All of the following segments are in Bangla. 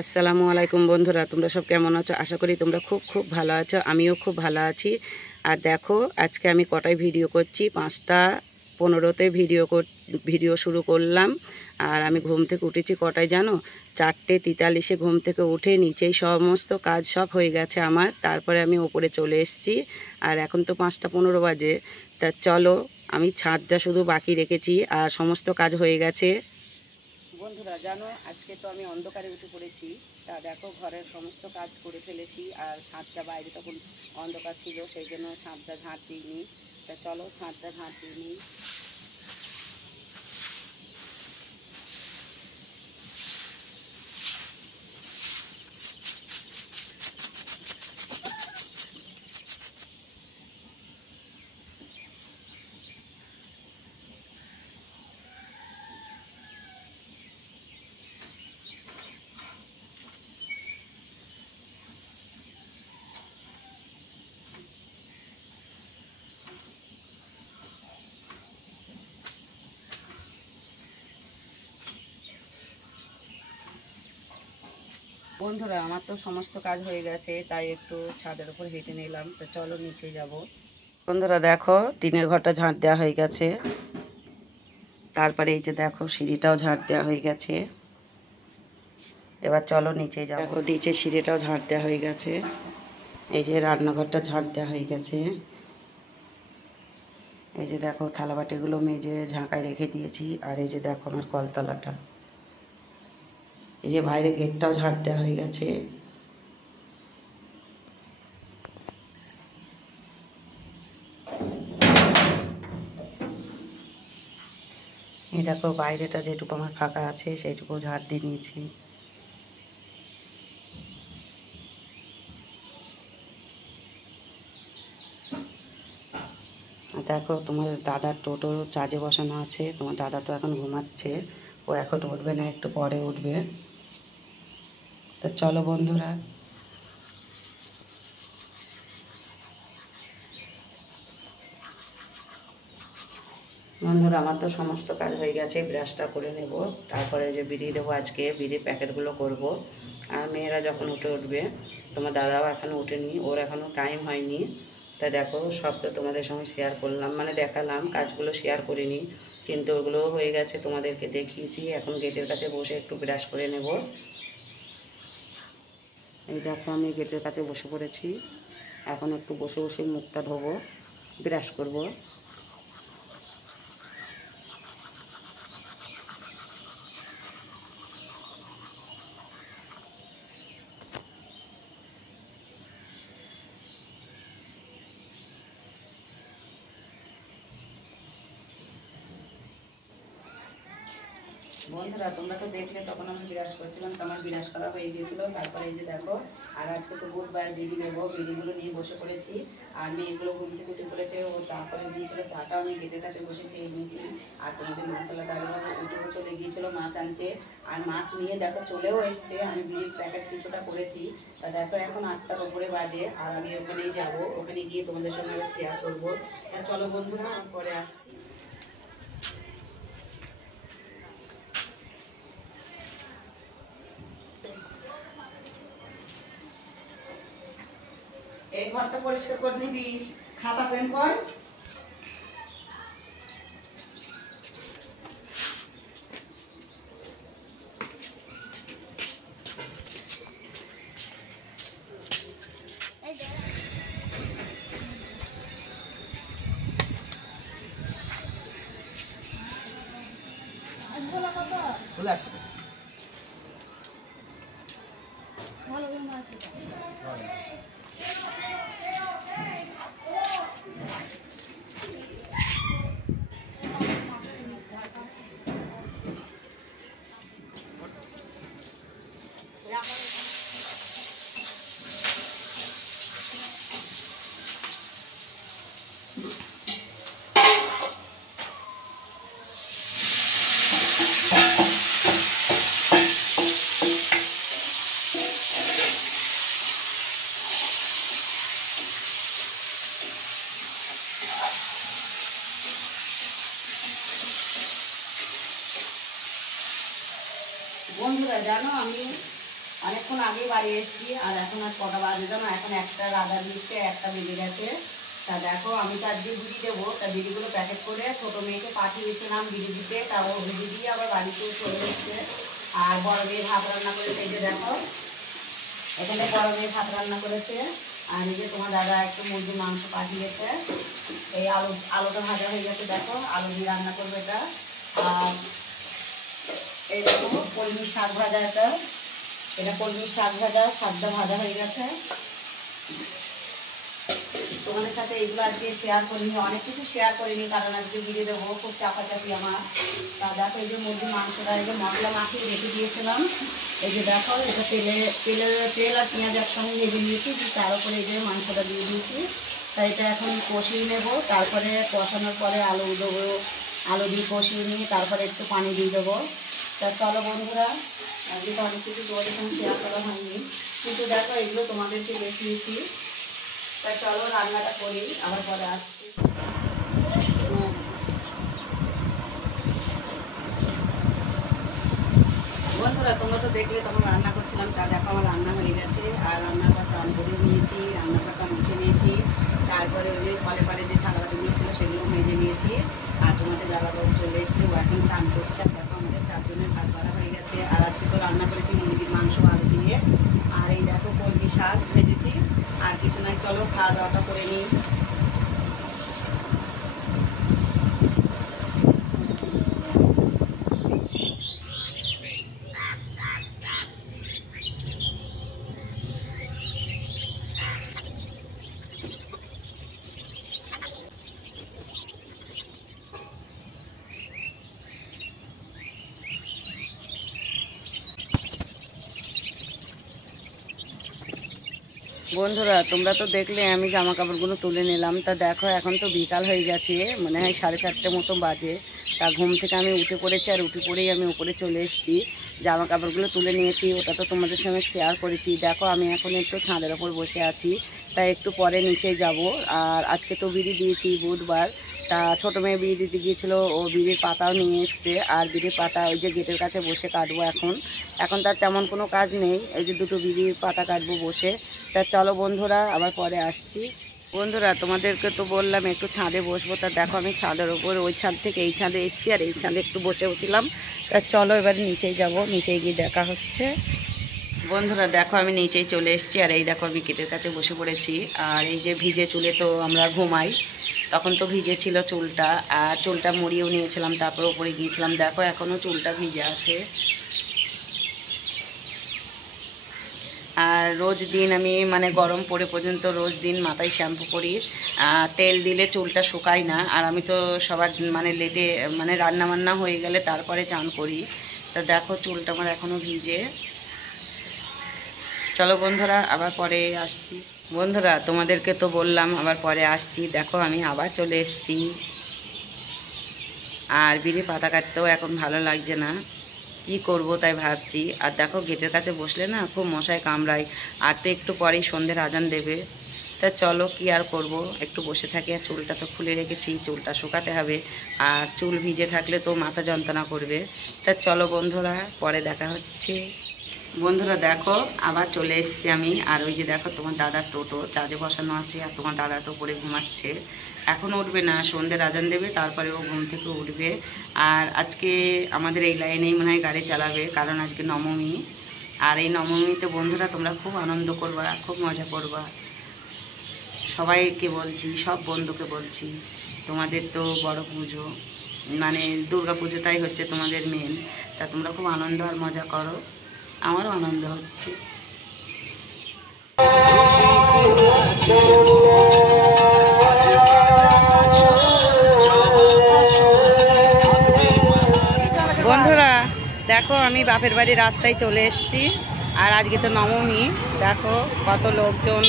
আসসালামু আলাইকুম বন্ধুরা, তোমরা সব কেমন আছো? আশা করি তোমরা খুব খুব ভালো আছো। আমিও খুব ভালো আছি। আর দেখো আজকে আমি কটায় ভিডিও করছি, 5:15-তে ভিডিও শুরু করলাম। আর আমি ঘুম থেকে উঠেছি কটায় জানো? 4:43-এ ঘুম থেকে উঠে নিচেই সমস্ত কাজ সব হয়ে গেছে আমার। তারপরে আমি ওপরে চলে এসেছি। আর এখন তো 5:15 বাজে। তা চলো, আমি ছাদটা শুধু বাকি রেখেছি আর সমস্ত কাজ হয়ে গেছে। বন্ধুরা জানো, আজকে তো আমি অন্ধকারে উঠে পড়েছি। তা দেখো, ঘরের সমস্ত কাজ করে ফেলেছি। আর ছাদটা বাইরে তখন অন্ধকার ছিল, সেই জন্য ছাদটা ঝাঁট দিইনি। তা চলো ছাদটা ঝাঁট দিয়ে নিই। বন্ধুরা আমার তো সমস্ত কাজ হয়ে গেছে, তাই একটু ছাদের উপর হেঁটে নিলাম। তো চলো নিচে যাব। বন্ধুরা দেখো, টিনের ঘরটা ঝাঁট দেওয়া হয়ে গেছে। তারপরে এই যে দেখো, সিঁড়িটাও ঝাঁট দেওয়া হয়ে গেছে। এবার চলো নিচে যাবো। দেখো নিচে সিঁড়িটাও ঝাঁট দেওয়া হয়ে গেছে। এই যে রান্নাঘরটা ঝাঁট দেওয়া হয়ে গেছে। এই যে দেখো, থালাবাটিগুলো মেজে ঝাঁকায় রেখে দিয়েছি। আর এই যে দেখো আমার কলতলাটা। এই যে বাইরে গেটটাও ঝাঁট দেওয়া হয়ে গেছে। এই দেখো বাইরেটা যেটুকু আমার ফাঁকা আছে সেইটুকু ঝাঁট দিয়ে নিয়েছি। দেখো তোমার দাদার টোটো চার্জে বসানো আছে। তোমার দাদা তো এখন ঘুমাচ্ছে, ও এখন উঠবে না, একটু পরে উঠবে। তো চলো বন্ধুরা। বন্ধুরা আমার তো সমস্ত কাজ হয়ে গেছে, ব্রাশটা করে নেব। তারপরে যে বিড়ি দেবো, আজকে বিড়ির প্যাকেটগুলো করব। আর মেয়েরা যখন উঠবে, তোমার দাদাও এখনও উঠেনি, ওর এখনও টাইম হয়নি। তা দেখো, সব তো তোমাদের সঙ্গে শেয়ার করলাম, মানে দেখালাম, কাজগুলো শেয়ার করিনি। কিন্তু ওগুলোও হয়ে গেছে, তোমাদেরকে দেখিয়েছি। এখন গেটের কাছে বসে একটু ব্রাশ করে নেব। এই দেখো আমি গেটের কাছে বসে পড়েছি। এখন একটু বসে বসে মুখটা ধোবো, ব্রাশ করব। বন্ধুরা তোমরা তো দেখলে, তখন আমি বিরাজ করছিলাম, তো আমার বিরাজ করা হয়ে গিয়েছিল। তারপরে এই যে দেখো, আর আজকে তো বুধবার, বিড়ি নেবো, বিড়িগুলো নিয়ে বসে পড়েছি। আর মেয়েগুলো ঘুম থেকে উঠে পড়েছে, ও চা করে দিয়েছিল, চাটা আমি গেটের কাছে বসে খেয়ে নিয়েছি। আর তোমাদের মাছওয়ালা দাদাবাবু উঠেও চলে গিয়েছিলো মাছ আনতে। আর মাছ নিয়ে দেখো চলেও এসছে। আমি বিড়ির প্যাকেট কিছুটা করেছি। তা দেখো এখন 8টার উপরে বাজে, আর আমি ওখানেই যাবো, ওখানে গিয়ে তোমাদের সঙ্গে শেয়ার করবো। চলো বন্ধুরা, পরে আসছি। এই ঘরটা পরিষ্কার করে নিবি, খাতা পেন কর। বন্ধুরা জানো, আমি অনেকক্ষণ আগেই বাড়ি এসেছি, আর এখন আর কটা বাজে জানো, এখন একটা রাধা দিচ্ছে, একটা বেজে গেছে। তা দেখো আমি তো আজকে বিড়ি দেবো, তা বিড়িগুলো প্যাকেট করে ছোটো মেয়েকে পাঠিয়েছিলাম বিড়ি দিতে, তাও বিড়ি দিয়ে আবার বাড়িতে চলে এসছে। আর বড় মেয়ে ভাত রান্না করেছে, এই যে দেখো এখানে বড় মেয়ে ভাত রান্না করেছে। আর এই যে তোমার দাদা একটু মুরগির মাংস পাঠিয়েছে। এই আলুটা ভাজা হয়ে গেছে, দেখো আলু দিয়ে রান্না করবে এটা। আর এই দেখো কলমির শাক ভাজা, এটা কলমির শাক ভাজা, শাকটা ভাজা হয়ে গেছে। তোমাদের সাথে এগুলো আজকে শেয়ার করিনি, অনেক কিছু শেয়ার করিনি, কারণ আজকে ভিডিও দেবো খুব চাপাচাপি আমার। তা দেখো এই যে মুরগির মাংসটা এই যে মশলা মাখিয়ে রেখে দিয়েছিলাম, এই যে দেখো এটা তেল আর পেঁয়াজ একসঙ্গে ভেজে নিয়েছি, তার উপরে এই যে মাংসটা দিয়ে দিয়েছি। তাই এটা এখন কষিয়ে নেবো, তারপরে কষানোর পরে আলু দেবো, আলু দিয়ে কষিয়ে নিয়ে তারপরে একটু পানি দিয়ে দেবো। তা চলো বন্ধুরা, আজকে তো অনেক কিছু তোমাদের সঙ্গে শেয়ার করা হয়নি, কিন্তু দেখো এগুলো তোমাদেরকে দেখিয়েছি। তা চলো রান্নাটা করি, আবার পরে আসছি। বন্ধুরা তোমরা তো দেখলে তখন রান্না করছিলাম, তা দেখো আমার রান্না হয়ে গেছে। আর রান্নাটা চান করে নিয়েছি, রান্নাটা মুছে নিয়েছি, তারপরে ওই যে কলে পারে যে থালাবাটিগুলো ছিল সেগুলো মেজে নিয়েছি। আর তোমাদের জায়গাটাও চলে এসছে, ও এখন চান করছে। দেখো আমাদের 4 জনের ভাত বাড়া হয়ে গেছে। আর আজকে তো রান্না করেছি মুরগির মাংস আলু দিয়ে, আর এই দেখো কলমি শাক ভেজেছি। আর কিছু নয়, চলো খাওয়া দাওয়াটা করে নিই। বন্ধুরা তোমরা তো দেখলে আমি জামা কাপড়গুলো তুলে নিলাম। তা দেখো এখন তো বিকাল হয়ে গেছে, মনে হয় 4:30 মতো বাজে। তা ঘুম থেকে আমি উঠে পড়েছি, আর উঠে পড়েই আমি উপরে চলে এসেছি, জামা কাপড়গুলো তুলে নিয়েছি, ওটা তো তোমাদের সঙ্গে শেয়ার করেছি। দেখো আমি এখন একটু ছাদের ওপর বসে আছি, তাই একটু পরে নিচে যাব। আর আজকে তো বিড়ি দিয়েছি বুধবার, তা ছোটো মেয়ে বিড়ি দিতে গিয়েছিলো, ও বিড়ির পাতাও নিয়ে এসছে। আর বিড়ির পাতা ওই যে গেটের কাছে বসে কাটবো। এখন তার তেমন কোনো কাজ নেই, এই যে দুটো বিড়ির পাতা কাটবো বসে। তা চলো বন্ধুরা আবার পরে আসছি। বন্ধুরা তোমাদেরকে তো বললাম একটু ছাদে বসবো, তা দেখো আমি ছাদের ওপর, ওই ছাদ থেকে এই ছাদে এসেছি, আর এই ছাদে একটু বসেছিলাম। তা চলো এবার নিচেই যাব, নিচেই গিয়ে দেখা হচ্ছে। বন্ধুরা দেখো আমি নিচেই চলে এসেছি, আর এই দেখো আমি গেটের কাছে বসে পড়েছি। আর এই যে ভিজে চুলে তো আমরা ঘুমাই, তখন তো ভিজে ছিল চুলটা, আর চুলটা মুড়িয়েও নিয়েছিলাম, তারপর ওপরে গিয়েছিলাম। দেখো এখনও চুলটা ভিজে আছে। আর রোজ দিন আমি মানে গরম পড়ে পর্যন্ত রোজ দিন মাথায় শ্যাম্পু করি, তেল দিলে চুলটা শুকায় না। আর আমি তো সবার মানে লেটে মানে রান্নাবান্না হয়ে গেলে তারপরে চান করি। তো দেখো চুলটা আমার এখনও ভিজে। চলো বন্ধুরা আবার পরে আসছি। বন্ধুরা তোমাদেরকে তো বললাম আবার পরে আসছি, দেখো আমি আবার চলে এসেছি। আর বিড়ি পাতা কাটতেও এখন ভালো লাগছে না, কি করব তাই ভাবছি। আর দেখো গেটের কাছে বসলে না খুব মশায় কামড়ায়, আর তো একটু পরেই সন্ধ্যের আজান দেবে। তা চলো কি আর করব, একটু বসে থাকি। আর চুলটা তো খুলে রেখেছি, চুলটা শুকাতে হবে, আর চুল ভিজে থাকলে তো মাথা যন্ত্রণা করবে। তা চলো বন্ধুরা পরে দেখা হচ্ছে। বন্ধুরা দেখো আবার চলে এসেছি আমি। আর ওই যে দেখো তোমার দাদার টোটো চার্জে বসানো আছে, আর তোমার দাদা তো পরে ঘুমাচ্ছে, এখন উঠবে না, সন্ধ্যের আজান দেবে তারপরে ও ঘুম থেকে উঠবে। আর আজকে আমাদের এই লাইনেই মনে হয় গাড়ি চালাবে, কারণ আজকে নবমী। আর এই নবমীতে বন্ধুরা তোমরা খুব আনন্দ করবা, খুব মজা করবা। সবাইকে বলছি, সব বন্ধুকে বলছি, তোমাদের তো বড় পুজো মানে দুর্গা পুজোটাই হচ্ছে তোমাদের মেন। তা তোমরা খুব আনন্দ আর মজা করো, আমারও আনন্দ হচ্ছে। বন্ধুরা দেখো আমি বাপের বাড়ির রাস্তায় চলে এসেছি, আর আজকে তো নবমী, দেখো কত লোকজন।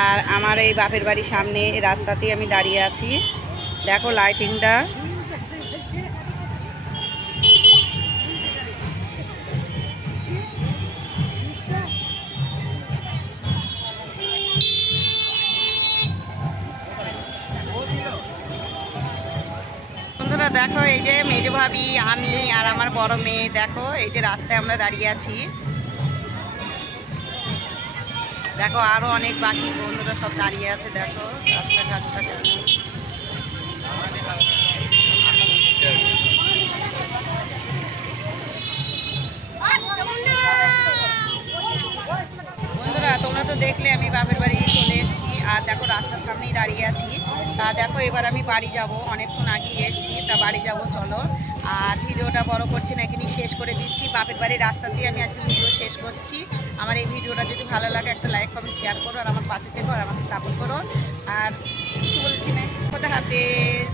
আর আমার এই বাপের বাড়ির সামনে রাস্তাতেই আমি দাঁড়িয়ে আছি, দেখো লাইটিংটা। বন্ধুরা দেখো এই যে মেজো ভাবি, আমি আর আমার বড় মেয়ে, দেখো এই যে রাস্তায় আমরা দাঁড়িয়ে আছি। দেখো আরো অনেক বাকি বন্ধুরা সব দাঁড়িয়ে আছে, দেখো রাস্তাঘাটটা কেমন। বন্ধুরা তোমরা তো দেখলে আমি বাপের বাড়ি চলে এসেছি, আর দেখো রাস্তার সামনেই দাঁড়িয়ে আছি। তা দেখো এবার আমি বাড়ি যাব, অনেকক্ষণ আগেই এসেছি, তা বাড়ি যাব চলো। আর ভিডিওটা বড় করছি না, এখানেই শেষ করে দিচ্ছি। বাপের বাড়ির রাস্তা দিয়ে আমি আজকে ভিডিও শেষ করছি। আমার এই ভিডিওটা যদি ভালো লাগে একটা লাইক কমেন্ট শেয়ার করো, আর আমার পাশে থেকো, আর আমাকে সাপোর্ট করো। আর কিছু বলছি না, খোদা হাফেজ।